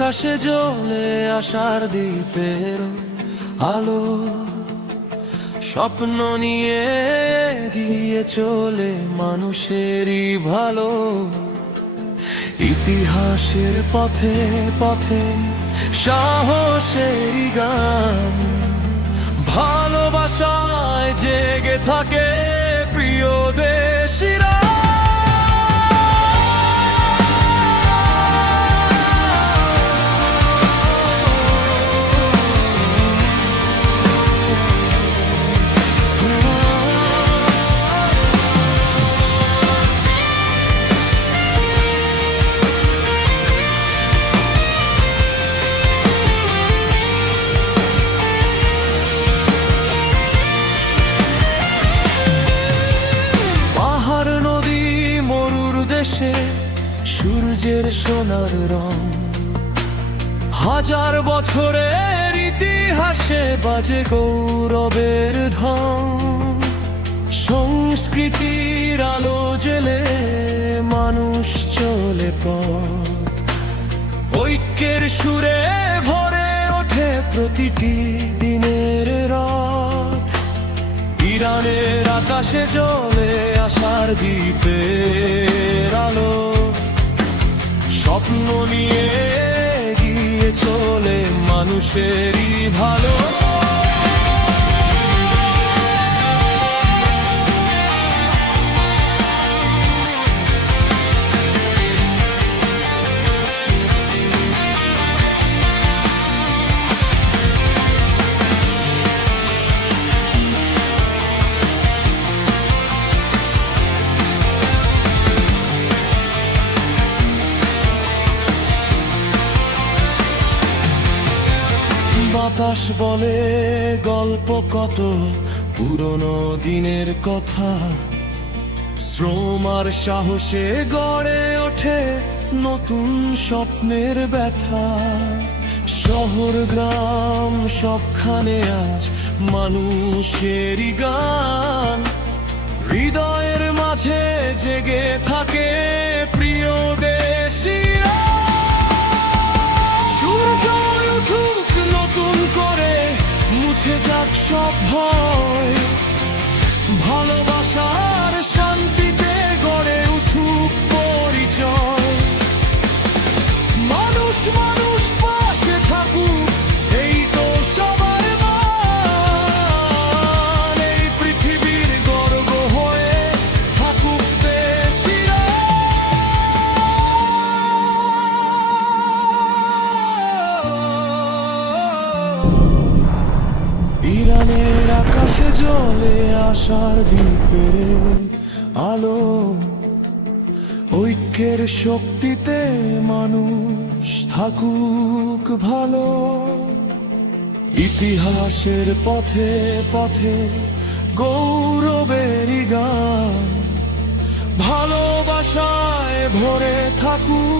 আকাশে জ্বলে আশার দ্বীপের আলো, স্বপ্ন নিয়ে এগিয়ে চলে মানুষেরই ভালো। ইতিহাসের পথে পথে সাহসেরই গান, ভালোবাসায় জেগে থাকে প্রিয় দেশিরা। সূর্যের সোনার রং, হাজার বছরের ইতিহাসে বাজে গৌরবের ঢং। সংস্কৃতির আলো জেলে মানুষ চলে পথ, ঐক্যের সুরে ভরে ওঠে প্রতিটি দিনের রাত। ইরানের আকাশে জ্বলে আশার দ্বীপের আলো, স্বপ্ন নিয়ে এগিয়ে চলে মানুষেরই ভালো। বাতাস বলে গল্প কত পুরনো দিনের কথা, শ্রম আর সাহসে গড়ে ওঠে নতুন স্বপ্নের ব্যথা। শহর গ্রাম সবখানে আজ মানুষেরই গান, হৃদয়ের মাঝে জেগে থাকে প্রিয় দেশিরা। সূর্য উঠুক নতুন করে, মুছে যাক সব ভয়, ভালোবাসার শান্তিতে গড়ে উঠুক পরিচয়। মানুষ মানুষ পাশে থাকুক, এই তো সবার মান। এই পৃথিবীর গর্ব হয়ে থাকুক দেশিরা। ইরানের আকাশে জ্বলে আশার দ্বীপের আলো, ঐক্যের শক্তিতে মানুষ থাকুক ভালো। ইতিহাসের পথে পথে গৌরবেরই গান, ভালোবাসায় ভরে থাকুক